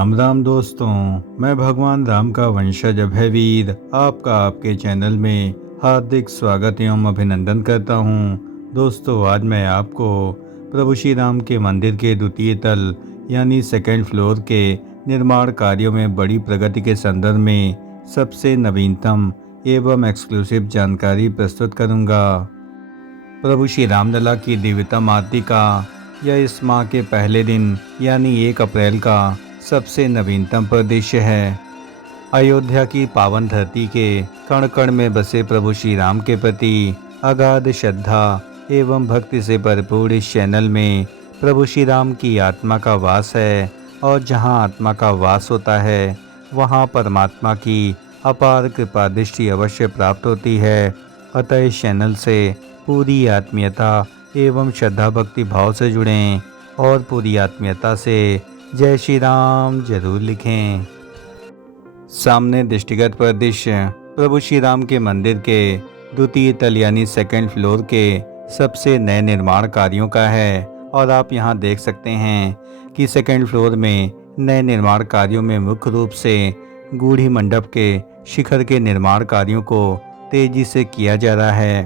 राम राम दोस्तों, मैं भगवान राम का वंशज अभयवीर आपका आपके चैनल में हार्दिक स्वागत एवं अभिनंदन करता हूं। दोस्तों, आज मैं आपको प्रभु श्री राम के मंदिर के द्वितीय तल यानी सेकेंड फ्लोर के निर्माण कार्यों में बड़ी प्रगति के संदर्भ में सबसे नवीनतम एवं एक्सक्लूसिव जानकारी प्रस्तुत करूंगा। प्रभु श्री रामलला की दिव्यतम आरती का यह इस माह के पहले दिन यानी 1 अप्रैल का सबसे नवीनतम परिदृश्य है। अयोध्या की पावन धरती के कण कण में बसे प्रभु श्री राम के प्रति अगाध श्रद्धा एवं भक्ति से भरपूर इस चैनल में प्रभु श्री राम की आत्मा का वास है, और जहां आत्मा का वास होता है वहां परमात्मा की अपार कृपा दृष्टि अवश्य प्राप्त होती है। अतः इस चैनल से पूरी आत्मीयता एवं श्रद्धा भक्ति भाव से जुड़ें और पूरी आत्मीयता से जय श्री राम जरूर लिखें। सामने दृष्टिगत परिदृश्य प्रभु श्री राम के मंदिर के द्वितीय तल यानी सेकेंड फ्लोर के सबसे नए निर्माण कार्यों का है, और आप यहां देख सकते हैं कि सेकेंड फ्लोर में नए निर्माण कार्यों में मुख्य रूप से गूढ़ी मंडप के शिखर के निर्माण कार्यों को तेजी से किया जा रहा है।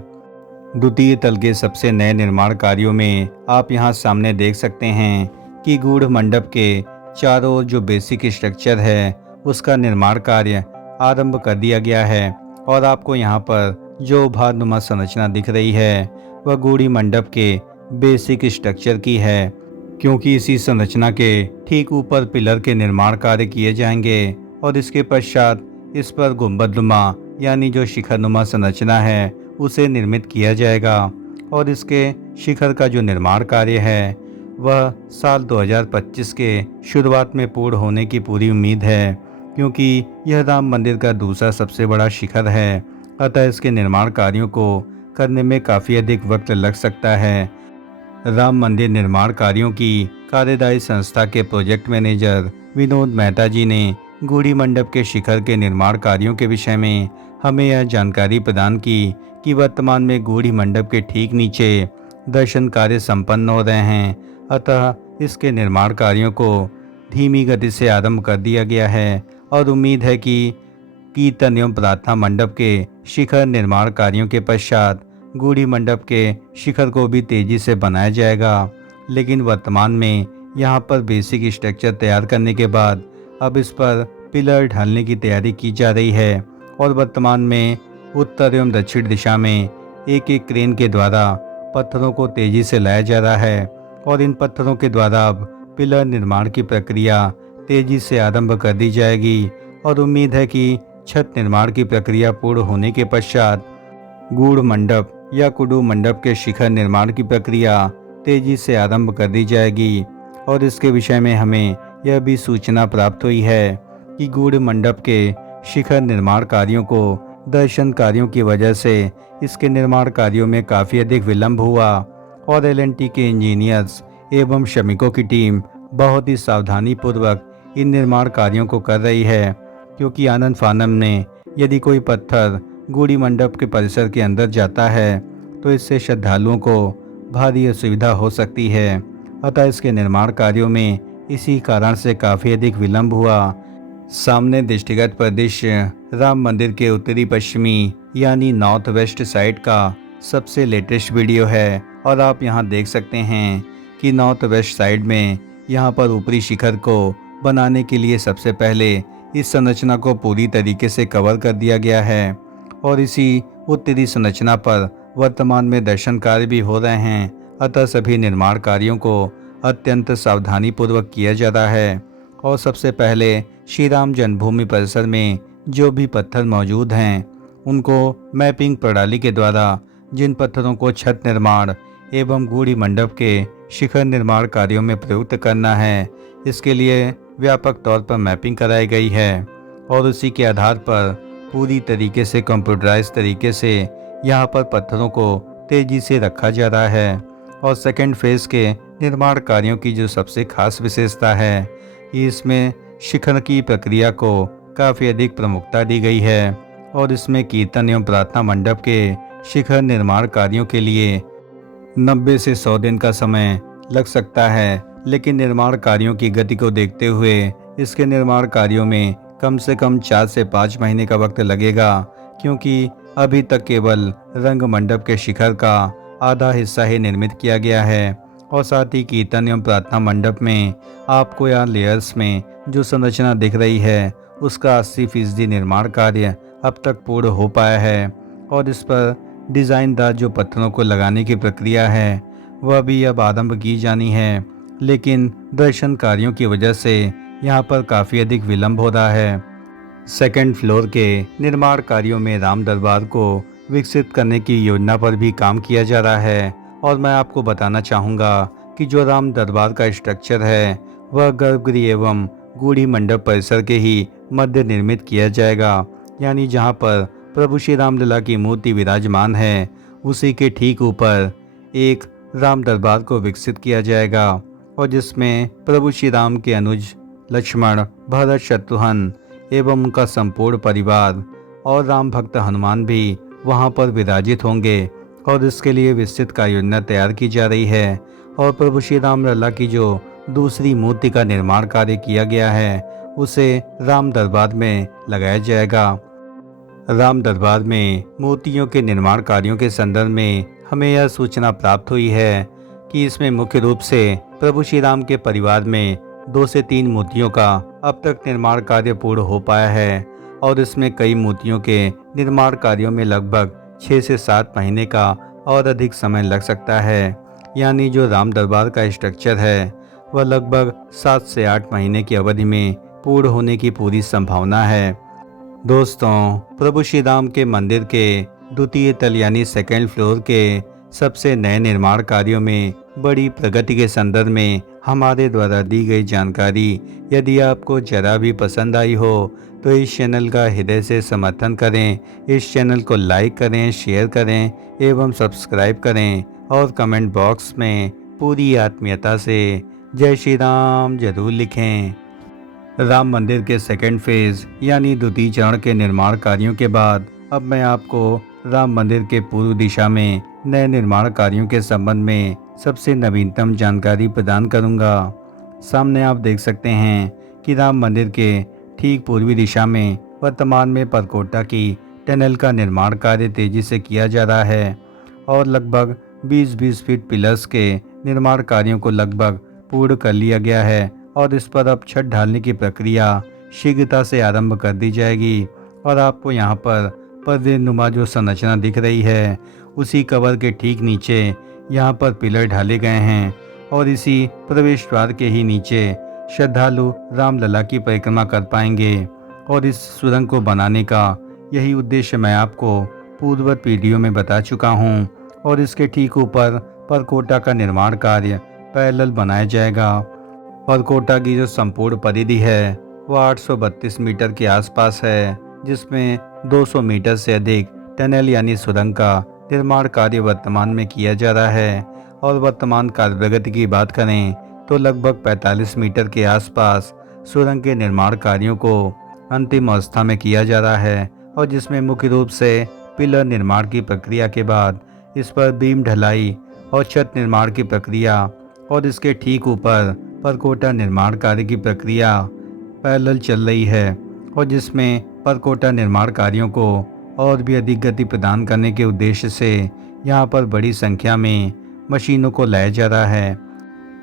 द्वितीय तल के सबसे नए निर्माण कार्यों में आप यहां सामने देख सकते हैं कि गूढ़ मंडप के चारों ओर जो बेसिक स्ट्रक्चर है उसका निर्माण कार्य आरंभ कर दिया गया है, और आपको यहां पर जो भानुमा संरचना दिख रही है वह गूढ़ी मंडप के बेसिक स्ट्रक्चर की है, क्योंकि इसी संरचना के ठीक ऊपर पिलर के निर्माण कार्य किए जाएंगे और इसके पश्चात इस पर गुंबदनुमा यानी जो शिखरनुमा संरचना है उसे निर्मित किया जाएगा। और इसके शिखर का जो निर्माण कार्य है वह साल 2025 के शुरुआत में पूर्ण होने की पूरी उम्मीद है, क्योंकि यह राम मंदिर का दूसरा सबसे बड़ा शिखर है। अतः इसके निर्माण कार्यों को करने में काफ़ी अधिक वक्त लग सकता है। राम मंदिर निर्माण कार्यों की कार्यदायी संस्था के प्रोजेक्ट मैनेजर विनोद मेहता जी ने गूढ़ी मंडप के शिखर के निर्माण कार्यों के विषय में हमें यह जानकारी प्रदान की कि वर्तमान में गूढ़ी मंडप के ठीक नीचे दर्शन कार्य संपन्न हो रहे हैं। अतः इसके निर्माण कार्यों को धीमी गति से आरंभ कर दिया गया है, और उम्मीद है कि कीर्तन एवं प्रार्थना मंडप के शिखर निर्माण कार्यों के पश्चात गूढ़ी मंडप के शिखर को भी तेजी से बनाया जाएगा। लेकिन वर्तमान में यहाँ पर बेसिक स्ट्रक्चर तैयार करने के बाद अब इस पर पिलर ढालने की तैयारी की जा रही है, और वर्तमान में उत्तर एवं दक्षिण दिशा में एक एक क्रेन के द्वारा पत्थरों को तेजी से लाया जा रहा है, और इन पत्थरों के द्वारा अब पिलर निर्माण की प्रक्रिया तेजी से आरंभ कर दी जाएगी। और उम्मीद है कि छत निर्माण की प्रक्रिया पूर्ण होने के पश्चात गूढ़ मंडप या कुडू मंडप के शिखर निर्माण की प्रक्रिया तेजी से आरंभ कर दी जाएगी। और इसके विषय में हमें यह भी सूचना प्राप्त हुई है कि गूढ़ मंडप के शिखर निर्माण कार्यों को दर्शन कार्यों की वजह से इसके निर्माण कार्यों में काफ़ी अधिक विलंब हुआ, और एल&टी के इंजीनियर्स एवं श्रमिकों की टीम बहुत ही सावधानी पूर्वक इन निर्माण कार्यों को कर रही है, क्योंकि आनन फानन में यदि कोई पत्थर गूढ़ी मंडप के परिसर के अंदर जाता है तो इससे श्रद्धालुओं को भारी असुविधा हो सकती है। अतः इसके निर्माण कार्यों में इसी कारण से काफ़ी अधिक विलंब हुआ। सामने दृष्टिगत परिदृश्य राम मंदिर के उत्तरी पश्चिमी यानी नॉर्थ वेस्ट साइड का सबसे लेटेस्ट वीडियो है, और आप यहां देख सकते हैं कि नॉर्थ वेस्ट साइड में यहां पर ऊपरी शिखर को बनाने के लिए सबसे पहले इस संरचना को पूरी तरीके से कवर कर दिया गया है, और इसी उत्तरी संरचना पर वर्तमान में दर्शन कार्य भी हो रहे हैं। अतः सभी निर्माण कार्यों को अत्यंत सावधानी पूर्वक किया जा रहा है, और सबसे पहले श्री राम जन्मभूमि परिसर में जो भी पत्थर मौजूद हैं उनको मैपिंग प्रणाली के द्वारा जिन पत्थरों को छत निर्माण एवं गूढ़ी मंडप के शिखर निर्माण कार्यों में प्रयुक्त करना है, इसके लिए व्यापक तौर पर मैपिंग कराई गई है, और उसी के आधार पर पूरी तरीके से कंप्यूटराइज तरीके से यहाँ पर पत्थरों को तेजी से रखा जा रहा है। और सेकेंड फेज के निर्माण कार्यों की जो सबसे खास विशेषता है कि इसमें शिखर की प्रक्रिया को काफ़ी अधिक प्रमुखता दी गई है, और इसमें कीर्तन एवं प्रार्थना मंडप के शिखर निर्माण कार्यों के लिए 90 से 100 दिन का समय लग सकता है, लेकिन निर्माण कार्यों की गति को देखते हुए इसके निर्माण कार्यों में कम से कम 4 से 5 महीने का वक्त लगेगा, क्योंकि अभी तक केवल रंग मंडप के शिखर का आधा हिस्सा ही निर्मित किया गया है। और साथ ही कीर्तन एवं प्रार्थना मंडप में आपको यहाँ लेयर्स में जो संरचना दिख रही है उसका 80% निर्माण कार्य अब तक पूर्ण हो पाया है। और इस पर डिज़ाइनदार जो पत्थरों को लगाने की प्रक्रिया है वह भी अब आरंभ की जानी है, लेकिन दर्शन कार्यों की वजह से यहाँ पर काफ़ी अधिक विलंब हो रहा है। सेकंड फ्लोर के निर्माण कार्यों में राम दरबार को विकसित करने की योजना पर भी काम किया जा रहा है। और मैं आपको बताना चाहूँगा कि जो राम दरबार का स्ट्रक्चर है वह गर्भगृह एवं गूढ़ी मंडप परिसर के ही मध्य निर्मित किया जाएगा, यानी जहाँ पर प्रभु श्री रामलला की मूर्ति विराजमान है उसी के ठीक ऊपर एक राम दरबार को विकसित किया जाएगा, और जिसमें प्रभु श्री राम के अनुज लक्ष्मण, भरत, शत्रुघ्न एवं उनका संपूर्ण परिवार और राम भक्त हनुमान भी वहां पर विराजित होंगे। और इसके लिए विस्तृत कार्य योजना तैयार की जा रही है। और प्रभु श्री राम लला की जो दूसरी मूर्ति का निर्माण कार्य किया गया है उसे राम दरबार में लगाया जाएगा। राम दरबार में मूर्तियों के निर्माण कार्यों के संदर्भ में हमें यह सूचना प्राप्त हुई है कि इसमें मुख्य रूप से प्रभु श्री राम के परिवार में 2 से 3 मूर्तियों का अब तक निर्माण कार्य पूर्ण हो पाया है। और इसमें कई मूर्तियों के निर्माण कार्यों में लगभग 6 से 7 महीने का और अधिक समय लग सकता है, यानी जो राम दरबार का स्ट्रक्चर है वह लगभग 7 से 8 महीने की अवधि में पूर्ण होने की पूरी संभावना है। दोस्तों, प्रभु श्री राम के मंदिर के द्वितीय तल यानी सेकेंड फ्लोर के सबसे नए निर्माण कार्यों में बड़ी प्रगति के संदर्भ में हमारे द्वारा दी गई जानकारी यदि आपको जरा भी पसंद आई हो तो इस चैनल का हृदय से समर्थन करें, इस चैनल को लाइक करें, शेयर करें एवं सब्सक्राइब करें और कमेंट बॉक्स में पूरी आत्मीयता से जय श्री राम जरूर लिखें। राम मंदिर के सेकेंड फेज यानी द्वितीय चरण के निर्माण कार्यों के बाद अब मैं आपको राम मंदिर के पूर्व दिशा में नए निर्माण कार्यों के संबंध में सबसे नवीनतम जानकारी प्रदान करूंगा। सामने आप देख सकते हैं कि राम मंदिर के ठीक पूर्वी दिशा में वर्तमान में परकोटा की टनल का निर्माण कार्य तेजी से किया जा रहा है और लगभग 20-20 फीट पिलर्स के निर्माण कार्यों को लगभग पूर्ण कर लिया गया है। और इस पर अब छत ढालने की प्रक्रिया शीघ्रता से आरंभ कर दी जाएगी। और आपको यहाँ पर पर्दे नुमा जो संरचना दिख रही है उसी कवर के ठीक नीचे यहाँ पर पिलर ढाले गए हैं और इसी प्रवेश द्वार के ही नीचे श्रद्धालु रामलला की परिक्रमा कर पाएंगे। और इस सुरंग को बनाने का यही उद्देश्य मैं आपको पूर्ववत वीडियो में बता चुका हूँ। और इसके ठीक ऊपर परकोटा का निर्माण कार्य पैरेलल बनाया जाएगा। परकोटा की जो संपूर्ण परिधि है वो 832 मीटर के आसपास है, जिसमें 200 मीटर से अधिक टनल यानी सुरंग का निर्माण कार्य वर्तमान में किया जा रहा है। और वर्तमान कार्य प्रगति की बात करें तो लगभग 45 मीटर के आसपास सुरंग के निर्माण कार्यों को अंतिम अवस्था में किया जा रहा है। और जिसमें मुख्य रूप से पिलर निर्माण की प्रक्रिया के बाद इस पर बीम ढलाई और छत निर्माण की प्रक्रिया और इसके ठीक ऊपर परकोटा निर्माण कार्य की प्रक्रिया पैरेलल चल रही है। और जिसमें परकोटा निर्माण कार्यों को और भी अधिक गति प्रदान करने के उद्देश्य से यहाँ पर बड़ी संख्या में मशीनों को लाया जा रहा है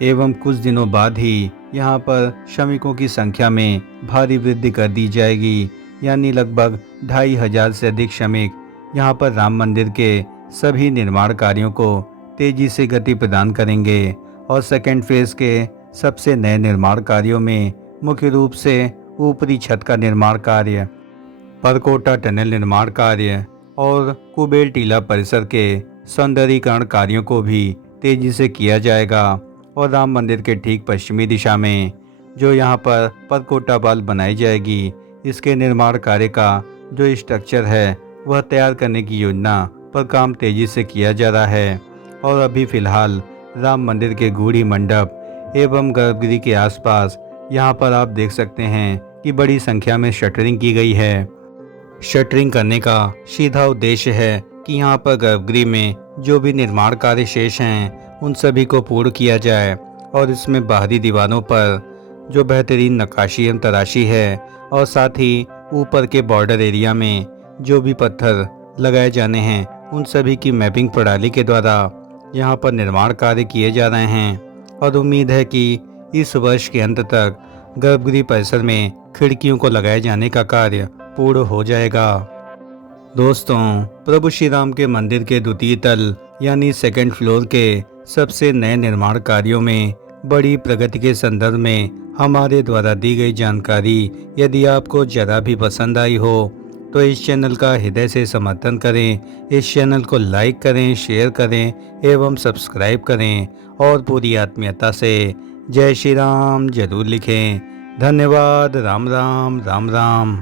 एवं कुछ दिनों बाद ही यहाँ पर श्रमिकों की संख्या में भारी वृद्धि कर दी जाएगी, यानी लगभग 2500 से अधिक श्रमिक यहाँ पर राम मंदिर के सभी निर्माण कार्यों को तेजी से गति प्रदान करेंगे। और सेकेंड फेज के सबसे नए निर्माण कार्यों में मुख्य रूप से ऊपरी छत का निर्माण कार्य, परकोटा टनल निर्माण कार्य और कुबेर टीला परिसर के सौंदर्यीकरण कार्यों को भी तेजी से किया जाएगा। और राम मंदिर के ठीक पश्चिमी दिशा में जो यहाँ पर परकोटा बाल बनाई जाएगी, इसके निर्माण कार्य का जो स्ट्रक्चर है वह तैयार करने की योजना पर काम तेजी से किया जा रहा है। और अभी फिलहाल राम मंदिर के गूढ़ी मंडप एवं गर्भगृह के आसपास यहाँ पर आप देख सकते हैं कि बड़ी संख्या में शटरिंग की गई है। शटरिंग करने का सीधा उद्देश्य है कि यहाँ पर गर्भगृह में जो भी निर्माण कार्य शेष हैं उन सभी को पूर्ण किया जाए और इसमें बाहरी दीवारों पर जो बेहतरीन नक्काशी एवं तराशी है और साथ ही ऊपर के बॉर्डर एरिया में जो भी पत्थर लगाए जाने हैं उन सभी की मैपिंग प्रणाली के द्वारा यहाँ पर निर्माण कार्य किए जा रहे हैं और उम्मीद है कि इस वर्ष के अंत तक गर्भगृह परिसर में खिड़कियों को लगाए जाने का कार्य पूर्ण हो जाएगा। दोस्तों, प्रभु श्री राम के मंदिर के द्वितीय तल यानी सेकंड फ्लोर के सबसे नए निर्माण कार्यों में बड़ी प्रगति के संदर्भ में हमारे द्वारा दी गई जानकारी यदि आपको जरा भी पसंद आई हो तो इस चैनल का हृदय से समर्थन करें, इस चैनल को लाइक करें, शेयर करें एवं सब्सक्राइब करें और पूरी आत्मीयता से जय श्री राम जरूर लिखें। धन्यवाद। राम राम राम राम।